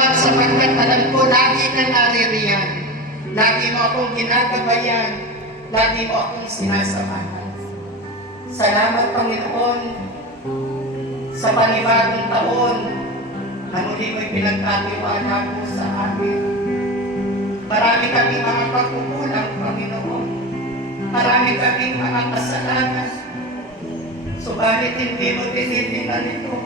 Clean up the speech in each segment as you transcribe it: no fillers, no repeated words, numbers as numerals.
salamat sapagkat alam ko lagi na naririyan. Lagi mo akong ginagabayan. Lagi mo akong sinasamahan. Salamat, Panginoon, sa panibagong taon na muli mo'y pinagkatiwala mo sa amin. Marami kaming mga pagkukulang, Panginoon. Marami kaming mga kasalanan. Subalit hindi mo tinitingnan ito,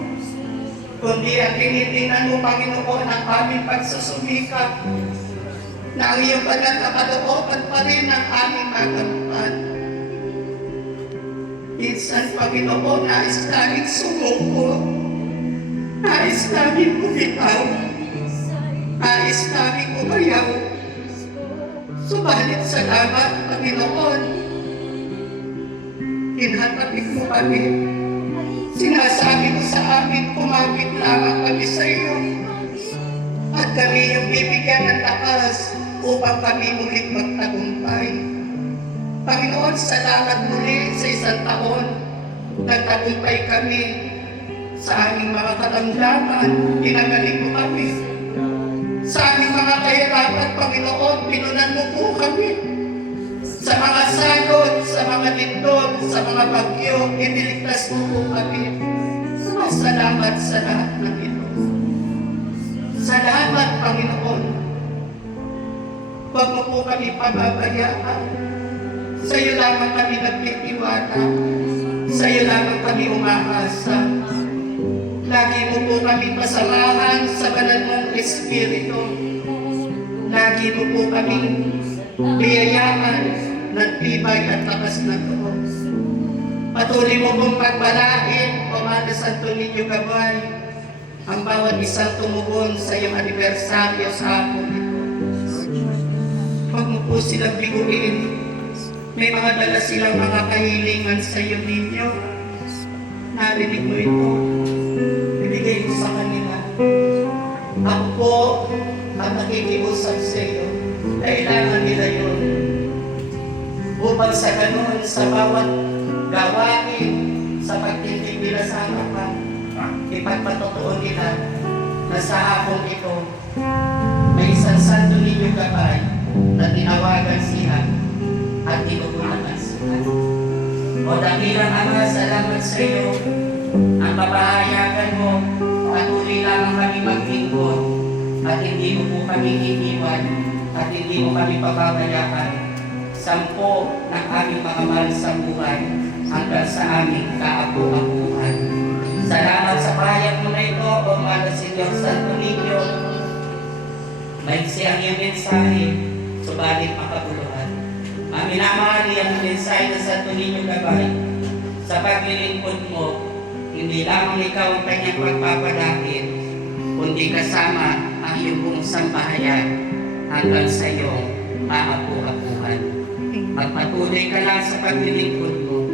kundi ang tinitingnan mo, Panginoon, ang aming pagsusumikap na ang iyong banal na kalooban pa rin ang aming magampanan. Minsan, Panginoon, nais namin sumuko, nais namin bumitaw, nais namin umayaw. Subalit salamat, Panginoon. Tinatapik mo kami. Sinasabi mo sa amin, kumapit lamang kami sa iyo. At kami yung bibigyan ng lakas upang kami muling magtagumpay. Panginoon, salamat muli sa isang taon. Nagtagumpay kami sa aming mga karamdaman. Pinagaling mo kami. Sa aming mga kahirapan, Panginoon, pinunan mo po kami. Sa mga sagod, sa mga lindol, sa mga bagyo, iniligtas mo po kami. Salamat sa lahat ng ito. Salamat, Panginoon. Huwag mo po kami pababayaan. Sa iyo lamang kami nagtitiwala. Sa iyo lamang kami umaasa. Lagi mo po kami pasamahan sa banal mong Espiritu. Lagi mo po kami biyayaan ng tibay at takas na loob. Patuloy mo pong pagbalain, Pamana Santo Niño Gabay, ang bawat isang tumugon sa iyong anibersaryo sa hapon ito. Huwag mo po silang biguin. May mga dala silang mga kahilingan sa iyo ninyo. Narinig mo ito. Ibigay mo sa kanila. Ako po ang nakikiusap sa iyo. Kailangan nila yun. Upang sa ganun, sa bawat gawain, sa pagtindig nila sa harapan, ipagpatotoo nila na sa hapong ito, may isang Santo Niño Gabay na tinawagan sila at tinutulakan sila. O dakilang Ama, salamat sa iyo. Ang papahayagan mo, patuloy lamang kami maglingkod at hindi mo po kami iniwan at hindi mo kami pababayaan. 10 ng aming mga mahal sa buhay hanggang sa aming kaapu-apuhan. Salamat sa pahayag mo na ito, O Mahal na Señor Santo Niño. Maigsi ang iyong mensahe, subalit makabuluhan. Ang minamahali ang mensahe ng Santo Niño Gabay. Sa paglilingkod mo, hindi lamang ikaw ang kanyang pagpapadakit, kundi kasama ang iyong buong sambahayan hanggang sa iyong maapu-apuhan. Magpatuloy ka lang sa paglilingkod mo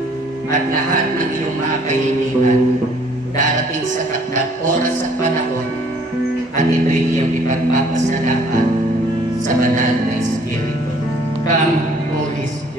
at lahat ng iyong mga kahilingan darating sa takdang oras at panahon at ito'y iyong ipagpapasalamat sa banal na Espiritu. Come, Holy Spirit.